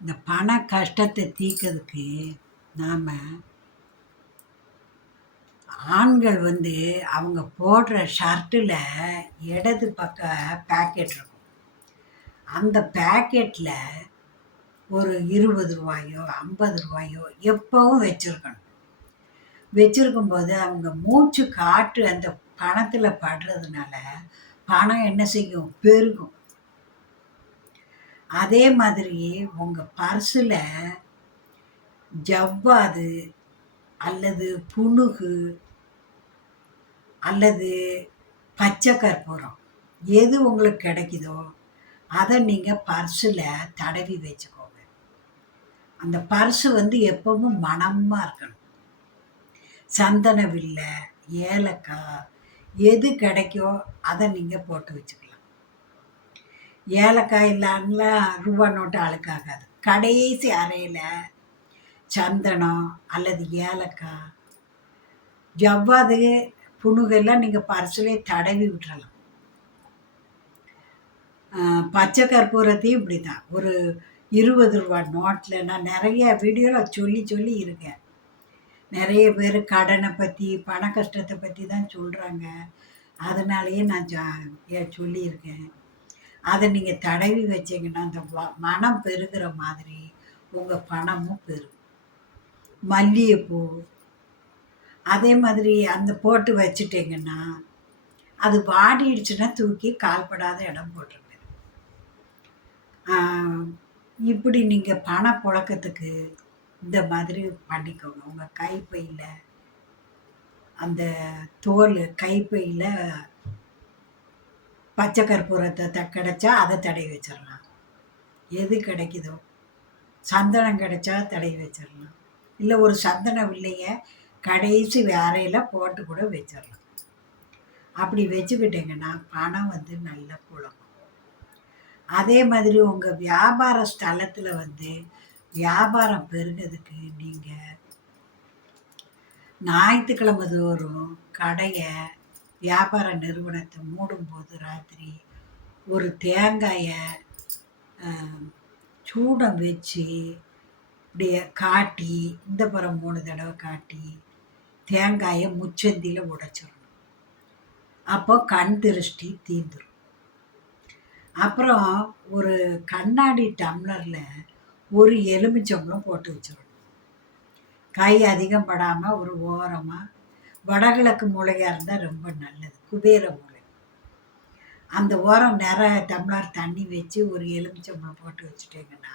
இந்த பண கஷ்டத்தை தீர்க்கறதுக்கு நாம் ஆண்கள் வந்து அவங்க போடுற ஷர்ட்டில் இடது பக்கம் பேக்கெட் இருக்கும். அந்த பேக்கெட்டில் ஒரு இருபது ரூபாயோ ஐம்பது ரூபாயோ எப்போவும் வச்சுருக்கணும். வச்சுருக்கும்போது அவங்க மூச்சு காற்று அந்த பணத்தில் படுறதுனால பணம் என்ன செய்யும்? பெருகும். அதே மாதிரி உங்கள் பர்ஸில் ஜவ்வாது அல்லது புணுகு அல்லது பச்சை கற்பூரம் எது உங்களுக்கு கிடைக்குதோ அதை நீங்கள் பர்ஸில் தடவி வச்சுக்கோங்க. அந்த பர்ஸு வந்து எப்பவும் மனமாக இருக்கணும். சந்தன வில்லை ஏலக்காய் எது கிடைக்கோ அதை நீங்கள் போட்டு வச்சுக்கோங்க. ஏலக்காய் இல்லாமலாம் ரூபா நோட்டு அழுக்காகாது கடைசி அறையில் சந்தனம் அல்லது ஏலக்காய் ஜவ்வாது புணுகெல்லாம் நீங்கள் பரிசுலே தடவி விட்டுறலாம். பச்சை கற்பூரத்தையும் இப்படி தான் ஒரு இருபது ரூபா நோட்டில் நான் நிறைய வீடியோவில் சொல்லி சொல்லி இருக்கேன். நிறைய பேர் கடனை பற்றி பண கஷ்டத்தை பற்றி தான் சொல்கிறாங்க அதனாலேயே நான் ஜா- ஏ- சொல்லியிருக்கேன். அதை நீங்கள் தடவி வச்சிங்கன்னா அந்த மனம் பெருகிற மாதிரி உங்கள் பணமும் பெரும் மல்லிகைப்பூ. அதே மாதிரி அந்த போட்டு வச்சுட்டிங்கன்னா அது வாடிடுச்சுன்னா தூக்கி கால்படாத இடம் போட்டுருங்க. இப்படி நீங்கள் பண புழக்கத்துக்கு இந்த மாதிரி பண்ணிக்கோங்க. உங்கள் கைப்பையில் அந்த தோல் கைப்பையில் பச்சை கற்பூரத்தை த கிடைச்சா அதை தடவி வச்சிடலாம். எது கிடைக்குதோ. சந்தனம் கிடைச்சா தடவி வச்சிடலாம். இல்லை ஒரு சந்தன வில்லைய கடைசி வேறையில் போட்டு கூட வச்சிடலாம். அப்படி வச்சுக்கிட்டிங்கன்னா பணம் வந்து நல்ல புழங்கும் அதே மாதிரி உங்கள் வியாபார ஸ்தலத்தில் வந்து வியாபாரம் பெருகிறதுக்கு நீங்கள் ஞாயிற்றுக்கிழமை தோறும் கடையை வியாபார நிறுவனத்தை மூடும்போது ராத்திரி ஒரு தேங்காயை சூடம் வச்சு இப்படியே காட்டி இந்த புறம் மூணு தடவை காட்டி தேங்காயை முச்சந்தியில் உடைச்சிடணும். அப்போ கண் திருஷ்டி தீந்துடும் அப்புறம் ஒரு கண்ணாடி டம்ளரில் ஒரு எலுமிச்சம்பழம் போட்டு வச்சிடணும். கை அதிகம் படாமல் ஒரு ஓரமாக வடகிழக்கு மூலையாக இருந்தால் ரொம்ப நல்லது. குபேர மூலை. அந்த ஓரம் நிற டம்ளார் தண்ணி வச்சு ஒரு எலுமிச்சம்பழம் போட்டு வச்சுட்டீங்கன்னா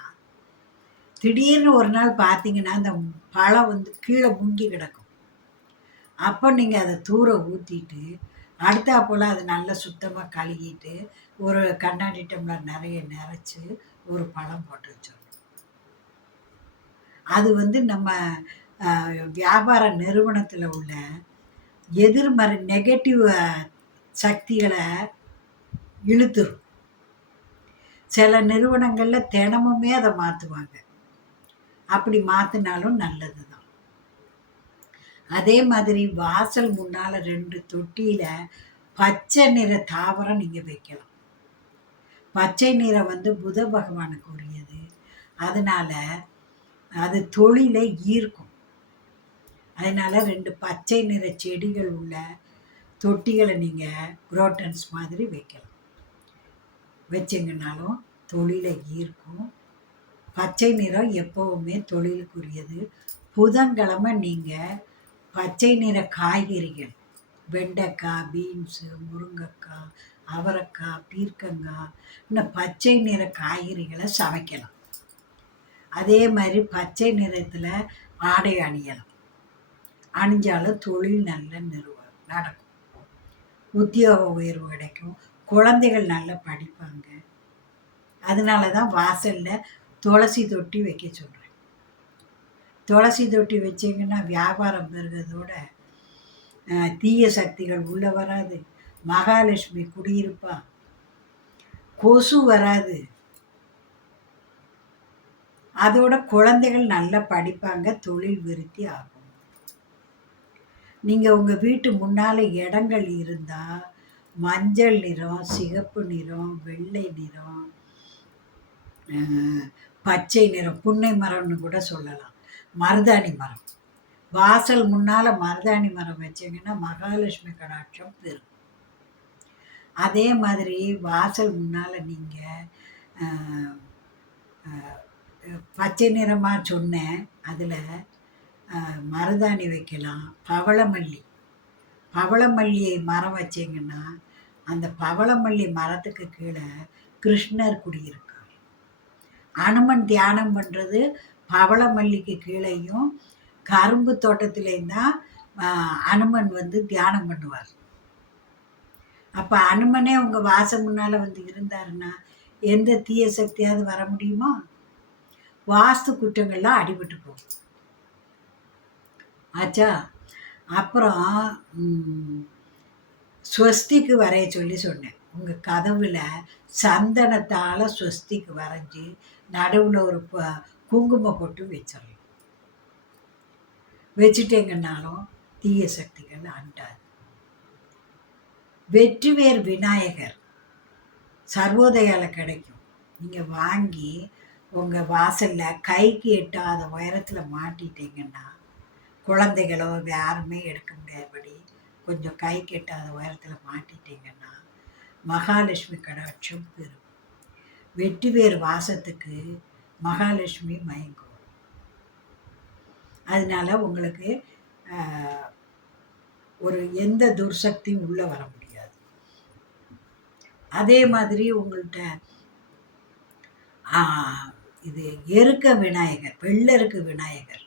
திடீர்னு ஒரு நாள் பார்த்தீங்கன்னா அந்த பழம் வந்து கீழே முங்கி கிடக்கும். அப்போ நீங்கள் அதை தூர ஊற்றிட்டு அடுத்தா போல் அதை நல்லா சுத்தமாக கழுகிட்டு ஒரு கண்ணாடி டம்ளர் நிறைய நிறச்சி ஒரு பழம் போட்டு வச்சிடணும். அது வந்து நம்ம வியாபார நிறுவனத்தில் உள்ள எதிர்மறை நெகட்டிவ் சக்திகளை இழுத்துரும் சில நிறுவனங்களில் தினமுமே அதை மாற்றுவாங்க அப்படி மாற்றினாலும் நல்லது தான் அதே மாதிரி வாசல் முன்னால் ரெண்டு தொட்டியில் பச்சை நிற தாவரம் நீங்கள் வைக்கலாம். பச்சை நிறம் வந்து புத பகவானுக்கு உரியது. அதனால் அது தொழிலை ஈர்க்கும். அதனால் ரெண்டு பச்சை நிற செடிகள் உள்ள தொட்டிகளை நீங்கள் குரோட்டன்ஸ் மாதிரி வைக்கலாம். வச்சிங்கனாலும் தொழிலை ஈர்க்கும். பச்சை நிறம் எப்போவுமே தொழிலுக்குரியது. புதன்கிழமை நீங்கள் பச்சை நிற காய்கறிகள் வெண்டைக்காய் பீன்ஸு முருங்கைக்காய் அவரைக்காய் பீர்க்கங்காய் இன்னும் பச்சை நிற காய்கறிகளை சமைக்கலாம். அதே மாதிரி பச்சை நிறத்தில் ஆடை அணியலாம். அணிஞ்சாலும் தொழில் நல்ல நிறுவ நடக்கும். உத்தியோக உயர்வு கிடைக்கும். குழந்தைகள் நல்லா படிப்பாங்க. அதனால தான் வாசலில் துளசி தொட்டி வைக்க சொல்கிறேன் துளசி தொட்டி வச்சிங்கன்னா வியாபாரம் பெறுகிறதோட தீய சக்திகள் உள்ளே வராது. மகாலட்சுமி குடியிருப்பா. கொசு வராது. அதோட குழந்தைகள் நல்லா படிப்பாங்க தொழில் விருத்தி ஆகும். நீங்கள் உங்கள் வீட்டு முன்னால் இடங்கள் இருந்தால் மஞ்சள் நிறம் சிகப்பு நிறம் வெள்ளை நிறம் பச்சை நிறம் புன்னை மரம்னு கூட சொல்லலாம். மருதாணி மரம். வாசல் முன்னால் மருதாணி மரம் வச்சிங்கன்னா மகாலட்சுமி கடாட்சம் பெறும் அதே மாதிரி வாசல் முன்னால் நீங்கள் பச்சை நிறமாக சொன்னேன் அதில் மருதாணி வைக்கலாம். பவளமல்லி. பவளமல்லியை மரம் வச்சிங்கன்னா அந்த பவளமல்லி மரத்துக்கு கீழே கிருஷ்ணர் குடியிருக்கார் அனுமன் தியானம் பண்ணுறது பவளமல்லிக்கு கீழேயும் கரும்பு தோட்டத்திலேயும் தான் அனுமன் வந்து தியானம் பண்ணுவார். அப்போ அனுமனே உங்கள் வாசம் முன்னால் வந்து இருந்தாருன்னா எந்த தீய சக்தியாவது வர முடியுமா? வாஸ்து குற்றங்கள்லாம் அடிபட்டு போகும். ஆச்சா? அப்புறம் ஸ்வஸ்திக்கு வரைய சொல்லி சொன்னேன். உங்கள் கதவில் சந்தனத்தால் ஸ்வஸ்திக்கு வரைஞ்சி நடுவில் ஒரு ப- குங்குமம் போட்டு வச்சிடலாம். வச்சுட்டீங்கன்னாலும் தீய சக்திகள் அண்டாது. வெற்றிவேர் விநாயகர் சர்வோதயாவில் கிடைக்கும். நீங்கள் வாங்கி உங்கள் வாசலில் கைக்கு எட்டாத உயரத்தில் மாட்டிட்டீங்கன்னா குழந்தைகளோ யாருமே எடுக்க முடியாதபடி கொஞ்சம் கை கெட்டாத உயரத்தில் மாட்டிட்டீங்கன்னா மகாலட்சுமி கடாட்சம் பெறும் வெற்றிவேர் வாசத்துக்கு மகாலட்சுமி மயங்கும். அதனால உங்களுக்கு ஒரு எந்த துர்சக்தியும் உள்ளே வர முடியாது. அதே மாதிரி உங்கள்கிட்ட இது எருக்க விநாயகர் வெள்ளருக்கு விநாயகர்.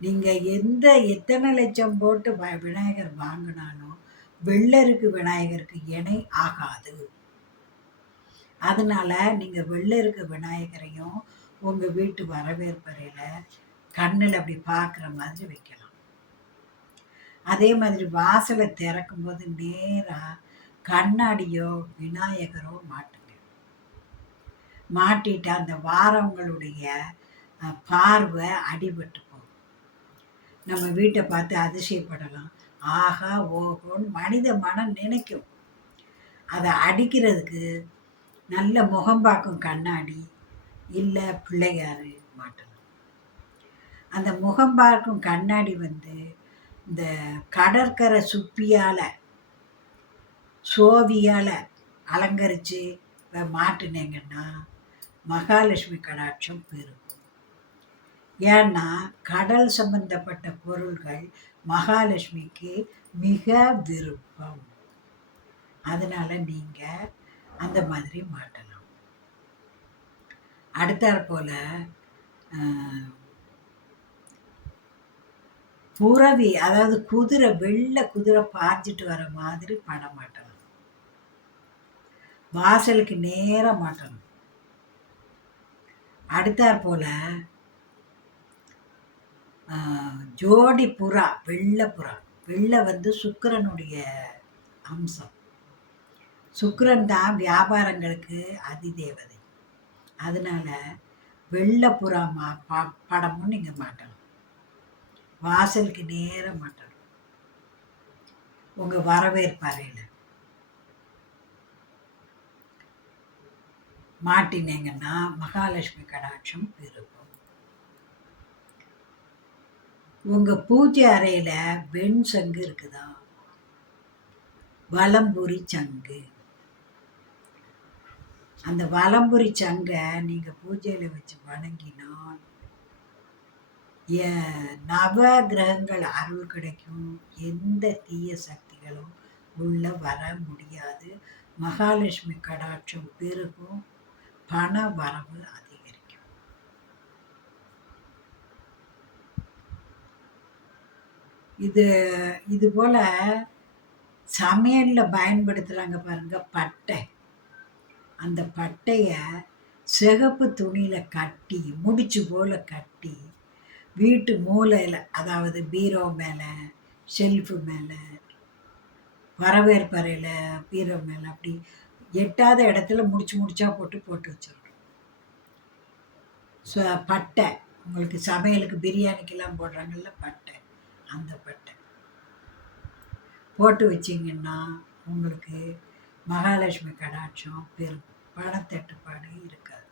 நீங்கள் எந்த எத்தனை லட்சம் போட்டு வ- விநாயகர் வாங்கினாலும் வெள்ளருக்கு விநாயகருக்கு இணை ஆகாது. அதனால நீங்கள் வெள்ளருக்கு விநாயகரையும் உங்கள் வீட்டு வரவேற்பறையில் கண்ணில் அப்படி பார்க்குற மாதிரி வைக்கலாம். அதே மாதிரி வாசலை திறக்கும்போது நேராக கண்ணாடியோ விநாயகரோ மாட்டுங்க. மாட்டிட்டு அந்த வாரவங்களுடைய பார்வை அடிபட்டு நம்ம வீட்டை பார்த்து அதிசயப்படலாம். ஆஹா ஓஹோன்னு மனித மனம் நினைக்கும். அதை அடிக்கிறதுக்கு நல்ல முகம் பார்க்கும் கண்ணாடி இல்லை பிள்ளையாரு மாட்டலாம் அந்த முகம் பார்க்கும் கண்ணாடி வந்து இந்த கடற்கரை சுப்பியால் சோவியால் அலங்கரித்து மாட்டினீங்கன்னா மகாலட்சுமி கடாட்சம் பெருகும் ஏன்னா கடல் சம்பந்தப்பட்ட பொருள்கள் மகாலட்சுமிக்கு மிக விருப்பம். அதனால நீங்கள் அந்த மாதிரி மாட்டலாம் அடுத்தாற் போல ஆஹ், புறவி அதாவது குதிரை வெள்ளை குதிரை பாஞ்சிட்டு வர மாதிரி படம் மாட்டலாம் வாசலுக்கு நேர மாட்டணும் அடுத்தாற் போல ஜோடி புறா வெள்ளை புறா. வெள்ளை வந்து சுக்கரனுடைய அம்சம். சுக்கரன் தான் வியாபாரங்களுக்கு அதிதேவதை. அதனால வெள்ளை புறா மா ப படமும் நீங்கள் மாட்டணும். வாசலுக்கு நேரம் மாட்டணும். உங்கள் வரவேற்பறையில் மாட்டினீங்கன்னா மகாலட்சுமி கடாட்சம் இருக்கும் உங்கள் பூஜை அறையில் வெண் சங்கு இருக்குதா? வலம்புரி சங்கு. அந்த வலம்புரி சங்கை நீங்கள் பூஜையில் வச்சு வணங்கினால் நவ கிரகங்கள் அருள் கிடைக்கும். எந்த தீய சக்திகளும் உள்ள வர முடியாது. மகாலட்சுமி கடாட்சம் பெருகும். பண வரவு அது இது இது போல் சமையலில் பயன்படுத்துகிறாங்க பாருங்க பட்டை. அந்த பட்டையை சிகப்பு துணியில் கட்டி முடிச்சு போல் கட்டி வீட்டு மூலையில் அதாவது பீரோ மேலே ஷெல்ஃபு மேலே வரவேற்பறையில் பீரோ மேலே அப்படி எட்டாத இடத்துல முடிச்சு முடிச்சா போட்டு போட்டு வச்சிடணும் ஸோ பட்டை. உங்களுக்கு சமையலுக்கு பிரியாணிக்கெல்லாம் போடுறாங்கல்ல பட்டை. அந்த பட்டை போட்டு வச்சிங்கன்னா உங்களுக்கு மகாலட்சுமி கடாட்சம் பெரும் பணத்தட்டுப்பாடு இருக்காது.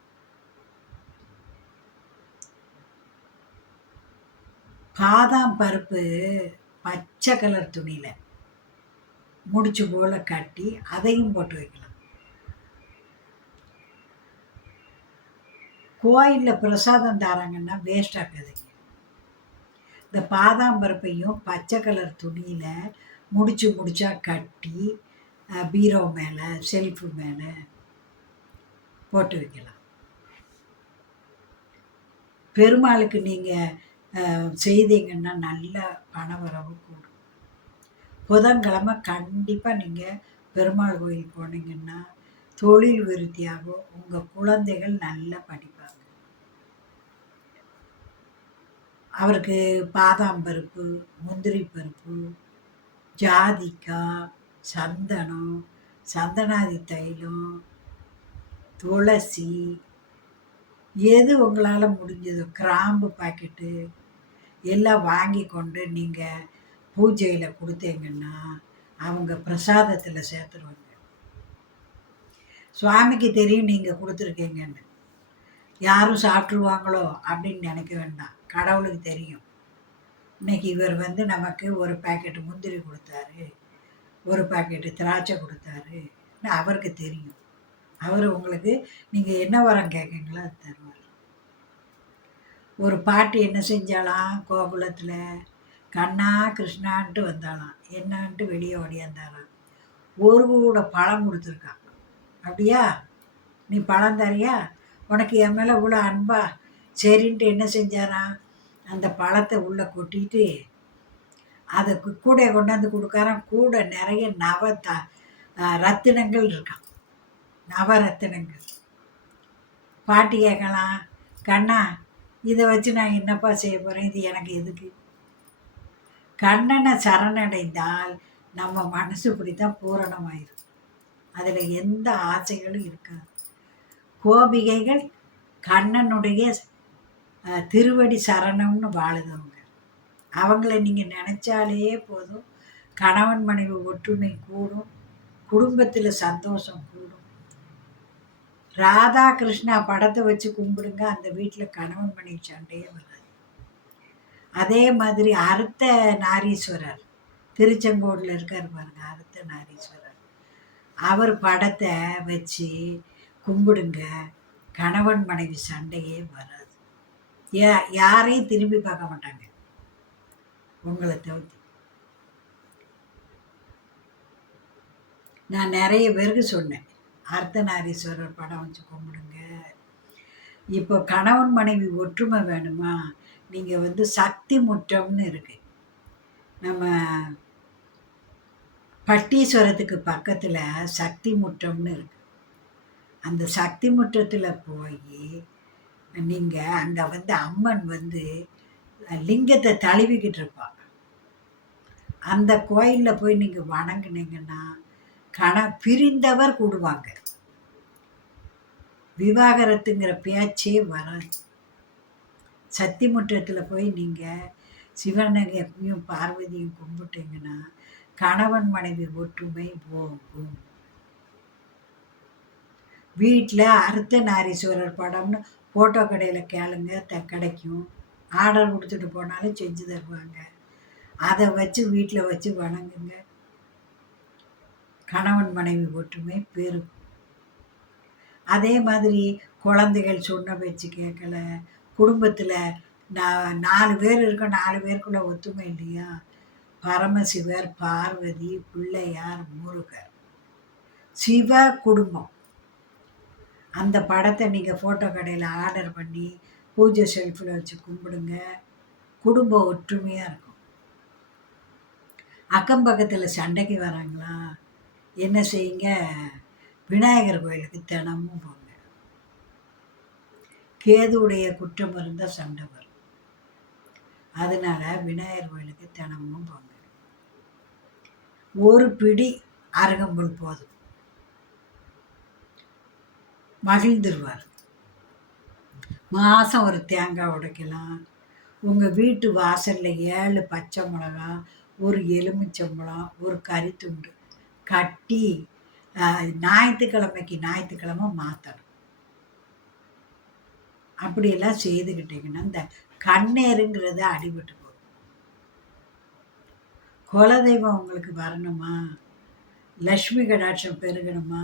பாதாம் பருப்பு பச்சை கலர் துணியில் முடிச்சு போல கட்டி அதையும் போட்டு வைக்கலாம். கோயிலில் பிரசாதம் தராங்கன்னா வேஸ்டாக இருக்குது இந்த பாதாம் பருப்பையும் பச்சை கலர் துணியில் முடிச்சு முடிச்சா கட்டி பீரோ மேலே செல்ஃபு மேலே போட்டு வைக்கலாம். பெருமாளுக்கு நீங்கள் செய்தீங்கன்னா நல்ல பணவரவு கூடும். புதன்கிழமை கண்டிப்பாக நீங்கள் பெருமாள் கோயில் போனீங்கன்னா தொழில் விருத்தியாகும் உங்கள் குழந்தைகள் நல்லா படிக்கும் அவருக்கு பாதாம் பருப்பு முந்திரி பருப்பு ஜாதிக்காய் சந்தனம் சந்தனாதி தைலம் துளசி எது உங்களால் முடிஞ்சதோ கிராம்பு பாக்கெட்டு எல்லாம் வாங்கி கொண்டு நீங்கள் பூஜையில் கொடுத்தீங்கன்னா அவங்க பிரசாதத்தில் சேர்த்துருவாங்க. சுவாமிக்கு தெரியும் நீங்கள் கொடுத்துருக்கீங்கன்னு. யாரும் சாப்பிட்ருவாங்களோ அப்படின்னு நினைக்க வேண்டாம். கடவுளுக்கு தெரியும். இன்னைக்கு இவர் வந்து நமக்கு ஒரு பாக்கெட்டு முந்திரி கொடுத்தாரு ஒரு பாக்கெட்டு திராட்சை கொடுத்தாரு அவருக்கு தெரியும். அவர் உங்களுக்கு நீங்கள் என்ன வரம் கேட்குங்களோ அது தருவார். ஒரு பாட்டி என்ன செஞ்சாலாம் கோகுலத்தில் கண்ணா கிருஷ்ணான்ட்டு வந்தாலாம் என்னான்ட்டு வெளியே ஓடியாந்தாராம் ஒரு கூட பழம் கொடுத்துருக்கான். அப்படியா? நீ பழம் தரியா? உனக்கு என் மேலே இவ்வளோ அன்பா சரின்ட்டு என்ன செஞ்சாராம் அந்த பழத்தை உள்ளே கொட்டிட்டு அதை கூட கொண்டாந்து கொடுக்காராம். கூட நிறைய நவ த ரத்தினங்கள் இருக்கான் நவரத்தினங்கள் பாட்டி கேட்கலாம் கண்ணா இதை வச்சு நான் என்னப்பா செய்ய போகிறேன் இது எனக்கு எதுக்கு? கண்ணனை சரணடைந்தால் நம்ம மனசு இப்படி தான் பூரணமாயிரும். அதில் எந்த ஆசைகளும் இருக்காது. கோபிகைகள் கண்ணனுடைய திருவடி சரணம்னு வாழுதவங்க. அவங்கள நீங்கள் நினச்சாலே போதும். கணவன் மனைவி ஒற்றுமை கூடும். குடும்பத்தில் சந்தோஷம் கூடும். ராதா கிருஷ்ணா படத்தை வச்சு கும்பிடுங்க அந்த வீட்டில் கணவன் மனைவி சண்டையே வராது. அதே மாதிரி அறுத்த நாரீஸ்வரர் திருச்செங்கோடில் இருக்கார் பாருங்க அறுத்த நாரீஸ்வரர். அவர் படத்தை வச்சு கும்பிடுங்க கணவன் மனைவி சண்டையே வராது. யாரையும் திரும்பி பார்க்க மாட்டாங்க. உங்களை தவிர்த்து. நான் நிறைய பேருக்கு சொன்னேன் அர்த்தநாரீஸ்வரர் படம் வச்சு கும்பிடுங்க. இப்போ கணவன் மனைவி ஒற்றுமை வேணுமா? நீங்கள் வந்து சக்தி முற்றம்னு இருக்கு. நம்ம பட்டீஸ்வரத்துக்கு பக்கத்தில் சக்தி முற்றம்னு இருக்கு. அந்த சக்தி முற்றத்தில் போய் நீங்கள் அந்த வந்து அம்மன் வந்து லிங்கத்தை தழுவிக்கிட்டு இருப்பா. அந்த கோயிலில் போய் நீங்கள் வணங்குனீங்கன்னா கண பிரிந்தவர் கூடுவாங்க. விவாகரத்துங்கிற பேச்சே வராது. சத்திமுற்றத்தில் போய் நீங்கள் சிவனையும் பார்வதியும் கும்பிட்டீங்கன்னா கணவன் மனைவி ஒற்றுமை போகும். வீட்டில் அர்த்த நாரீஸ்வரர் படம்னு ஃபோட்டோ கடையில் கேளுங்க த கிடைக்கும். ஆர்டர் கொடுத்துட்டு போனாலும் செஞ்சு தருவாங்க. அதை வச்சு வீட்டில் வச்சு வணங்குங்க. கணவன் மனைவி ஒற்றுமை பெரும். அதே மாதிரி குழந்தைகள் சொன்ன பேச்சு கேட்கல. குடும்பத்தில் நான் நாலு பேர் இருக்க நாலு பேருக்குள்ள ஒத்துமை இல்லையா? பரமசிவர் பார்வதி பிள்ளையார் முருகர். சிவ குடும்பம். அந்த படத்தை நீங்கள் ஃபோட்டோ கடையில் ஆர்டர் பண்ணி பூஜை ஷெல்ஃபில் வச்சு கும்பிடுங்க. குடும்பம் ஒற்றுமையாக இருக்கும். அக்கம் பக்கத்தில் சண்டைக்கு வராங்களா? என்ன செய்யுங்க? விநாயகர் கோயிலுக்கு தினமும் போங்க. கேதுவுடைய குற்றம் இருந்தால் சண்டை வரும். அதனால் விநாயகர் கோயிலுக்கு தினமும் போங்க. ஒரு பிடி அருகம்புல் போதும். மகிழ்ந்துருவார். மாதம் ஒரு தேங்காய் உடைக்கலாம். உங்கள் வீட்டு வாசலில் ஏழு பச்சை மிளகா ஒரு எலுமிச்சம்பழம் ஒரு கறித்துண்டு கட்டி ஞாயிற்றுக்கிழமைக்கு ஞாயிற்றுக்கிழமை மாற்றணும் அப்படியெல்லாம் செய்துக்கிட்டிங்கன்னா இந்த கண்ணேருங்கிறது அடிபட்டு போகும். குலதெய்வம் உங்களுக்கு வரணுமா? லக்ஷ்மி கடாட்சம் பெருகணுமா?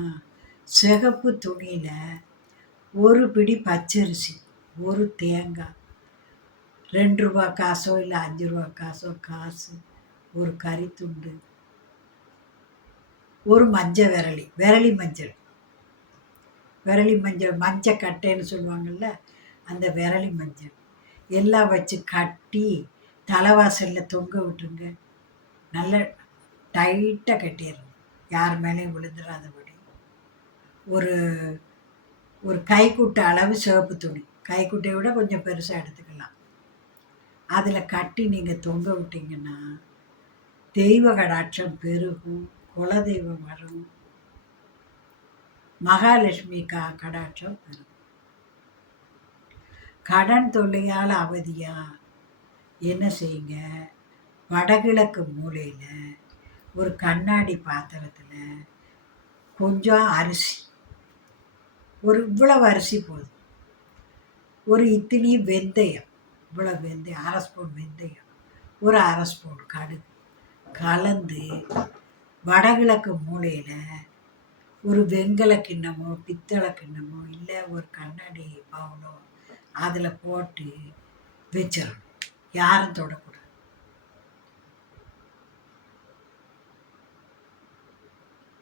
சிகப்பு துணியில் ஒரு பிடி பச்சரிசி ஒரு தேங்காய். ரெண்டு ரூபா காசோ இல்லை அஞ்சு ரூபா காசோ காசு ஒரு கறி துண்டு ஒரு மஞ்சள் விரலி விரலி மஞ்சள். விரலி மஞ்சள் மஞ்சள் கட்டைன்னு சொல்லுவாங்கள்ல அந்த விரலி மஞ்சள். எல்லாம் வச்சு கட்டி தலைவாசலில் தொங்க விட்டுருங்க. நல்ல டைட்டாக கட்டிடணும். யார் மேலேயும் விழுந்துடாதபடி ஒரு ஒரு கைக்குட்டை அளவு சிவப்பு துணி. கைக்குட்டையை விட கொஞ்சம் பெருசாக எடுத்துக்கலாம். அதில் கட்டி நீங்கள் தொங்க விட்டிங்கன்னா தெய்வ கடாட்சம் பெருகும் குலதெய்வம் வரும். மகாலட்சுமி கா கடாட்சம் பெருகும் கடன் தொல்லையால் அவதியா? என்ன செய்யுங்க? வடகிழக்கு மூலையில் ஒரு கண்ணாடி பாத்திரத்தில் கொஞ்சம் அரிசி ஒரு இவ்வளவு அரிசி போதும். ஒரு இத்தினி வெந்தயம் இவ்வளோ வெந்தயம் அரை ஸ்பூன் வெந்தயம் ஒரு அரை ஸ்பூன் கடுகு கலந்து வடகிழக்கு மூலையில் ஒரு வெங்கல கிண்ணமோ பித்தளை கிண்ணமோ இல்லை ஒரு கண்ணாடி பவுலோ அதில் போட்டு வச்சிடணும். யாரும் தொடக்கூடாது.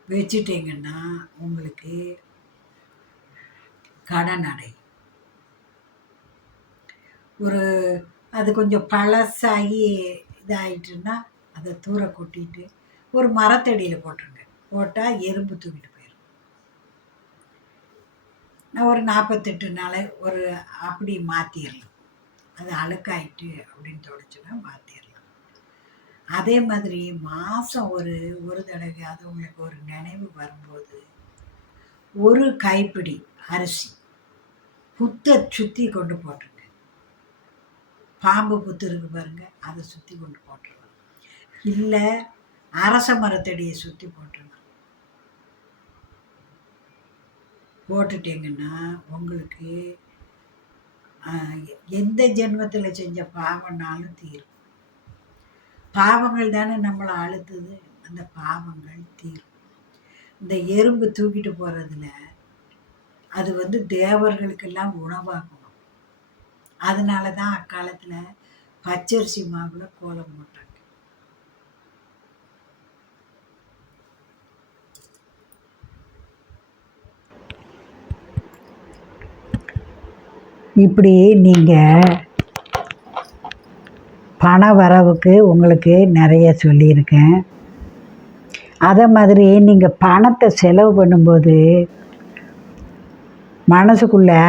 வச்சுட்டீங்கன்னா உங்களுக்கு கடன் அடை ஒரு அது கொஞ்சம் பழசாகி இதாயிட்டுன்னா அதை தூர கொட்டிட்டு ஒரு மரத்தடியில் போட்டுருங்க. போட்டால் எறும்பு தூக்கிட்டு போயிடும் நான் ஒரு நாற்பத்தெட்டு நாள் ஒரு அப்படி மாற்றிடலாம் அது அழுக்காயிட்டு அப்படின்னு தொடச்சுன்னா மாற்றிடலாம் அதே மாதிரி மாதம் ஒரு ஒரு தடவை அது உங்களுக்கு ஒரு நினைவு வரும்போது ஒரு கைப்பிடி அரிசி. புத்தை சுற்றி கொண்டு போட்டுருங்க பாம்பு புத்து இருக்கு பாருங்க அதை சுற்றி கொண்டு போட்டுருவோம் இல்லை அரச மரத்தடியை சுற்றி போட்டுருங்க போட்டுட்டிங்கன்னா உங்களுக்கு எந்த ஜென்மத்தில் செஞ்ச பாவம்னாலும் தீரும். பாவங்கள் தானே நம்மளை அழுத்துது அந்த பாவங்கள் தீரும். இந்த எறும்பு தூக்கிட்டு போகிறதுல அது வந்து தேவர்களுக்கெல்லாம் உணவாகணும் அதனால தான் அக்காலத்தில் பச்சரிசி மாவுல கோலம் போட்டாங்க. இப்படி நீங்கள் பண வரவுக்கு உங்களுக்கு நிறைய சொல்லியிருக்கேன். அதே மாதிரி நீங்கள் பணத்தை செலவு பண்ணும்போது மனசுக்குள்ளே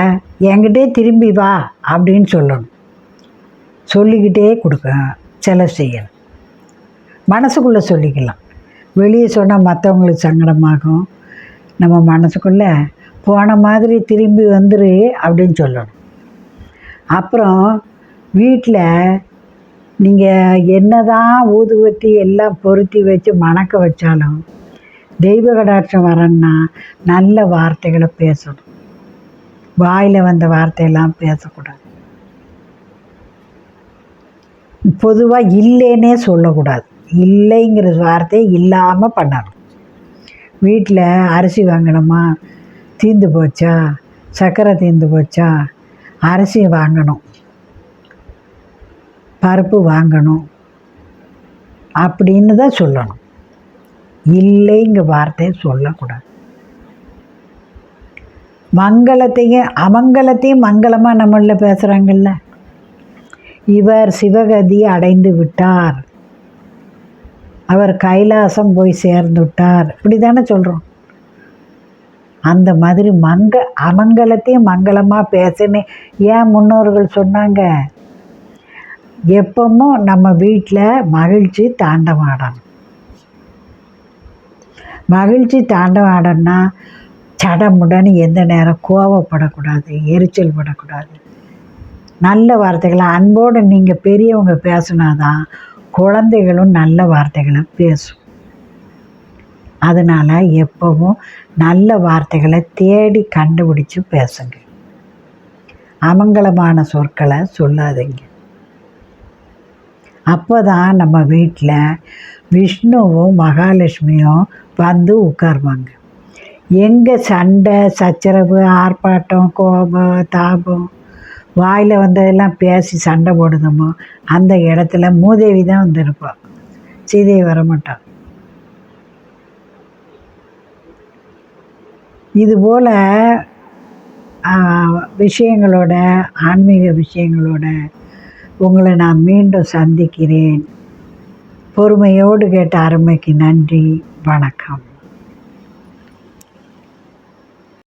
என்கிட்டே திரும்பி வா அப்படின்னு சொல்லணும். சொல்லிக்கிட்டே கொடுக்க சில செய்யணும். மனசுக்குள்ளே சொல்லிக்கலாம். வெளியே சொன்னால் மற்றவங்களுக்கு சங்கடமாகும். நம்ம மனசுக்குள்ளே போன மாதிரி திரும்பி வந்துரு அப்படின்னு சொல்லணும். அப்புறம் வீட்டில் நீங்கள் என்ன தான் ஊதுவத்தி எல்லாம் பொருத்தி வச்சு மணக்க வச்சாலும் தெய்வ கடாட்சம் வரன்னா நல்ல வார்த்தைகளை பேசணும். வாயில் வந்த வார்த்தையெல்லாம் பேசக்கூடாது. பொதுவாக இல்லைன்னே சொல்லக்கூடாது. இல்லைங்கிற வார்த்தையை இல்லாமல் பண்ணணும். வீட்டில் அரிசி வாங்கணுமா? தீர்ந்து போச்சா? சர்க்கரை தீர்ந்து போச்சா? அரிசி வாங்கணும். பருப்பு வாங்கணும். அப்படின்னு தான் சொல்லணும். இல்லைங்க வார்த்தையை சொல்லக்கூடாது. மங்களத்தையும் அமங்கலத்தையும் மங்களமாக நம்மளில் பேசுகிறாங்கல்ல இவர் சிவகதி அடைந்து விட்டார். அவர் கைலாசம் போய் சேர்ந்து விட்டார். இப்படி தானே சொல்கிறோம் அந்த மாதிரி மங்க அமங்கலத்தையும் மங்களமாக பேசுன்னு ஏன் முன்னோர்கள் சொன்னாங்க? எப்பவும் நம்ம வீட்டில் மகிழ்ச்சி தாண்டவாடணும் மகிழ்ச்சி தாண்டவாடன்னா சடமுடன்னு எந்த நேரம் கோவப்படக்கூடாது எரிச்சல் படக்கூடாது. நல்ல வார்த்தைகளை அன்போடு நீங்கள் பெரியவங்க பேசுனாதான் குழந்தைகளும் நல்ல வார்த்தைகளை பேசும். அதனால் எப்பவும் நல்ல வார்த்தைகளை தேடி கண்டுபிடிச்சு பேசுங்க. அமங்கலமான சொற்களை சொல்லாதீங்க. அப்போ தான் நம்ம வீட்டில் விஷ்ணுவும் மகாலட்சுமியும் வந்து உட்காருவாங்க. எங்கே சண்டை சச்சரவு ஆர்ப்பாட்டம் கோபம் தாபம் வாயில் வந்ததெல்லாம் பேசி சண்டை போடுதமோ அந்த இடத்துல மூதேவி தான் வந்திருப்பாள் சீதையை வரமாட்டான் இதுபோல் விஷயங்களோட ஆன்மீக விஷயங்களோட உங்களை நான் மீண்டும் சந்திக்கிறேன். பொறுமையோடு கேட்ட அருமைக்கு நன்றி. வணக்கம்.